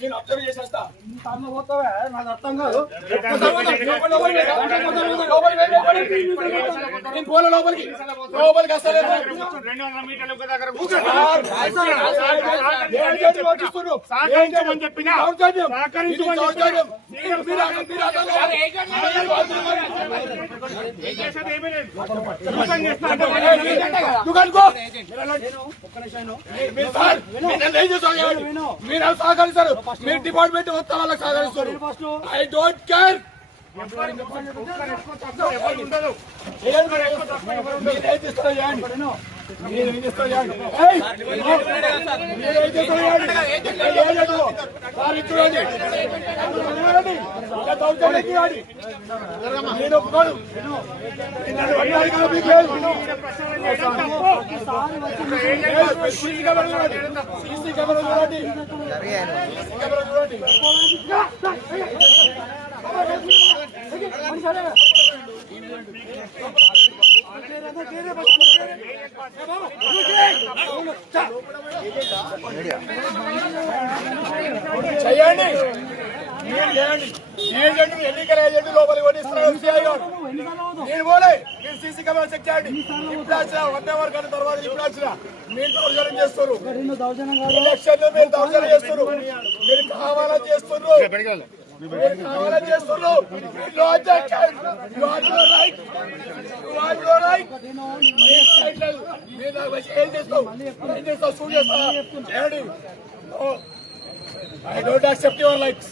నేను అబ్జర్వ్ చేసేస్తా నాకు అర్థం కాదు లోపలికి లోపలికి వస్తలేదు 200 మీటర్ల దగ్గర మీరు సహకరిస్తారు మీరు డిపార్ట్మెంట్ మొత్తం వాళ్ళకి సహకరిస్తారు ఐ డోంట్ కేర్ నేను ఒప్పుకోను సీసీ కెమెరా చూడండి చేయండి ఎన్నికల ఏజెంట్ లోపలికి వడ్డిస్తున్నాడు నేను పోలే మీరు సీసీ కెమెరా చెక్ చేయండి ఇప్పుడు వచ్చిన 1 అవర్ కన్నా తర్వాత ఇప్పుడు వచ్చిన మీరు దౌర్జన్యం చేస్తారు ఎలక్షన్ మీరు దౌర్జన్యం చేస్తారు మీరు కావాలని చేస్తున్నారు I don't accept your likes.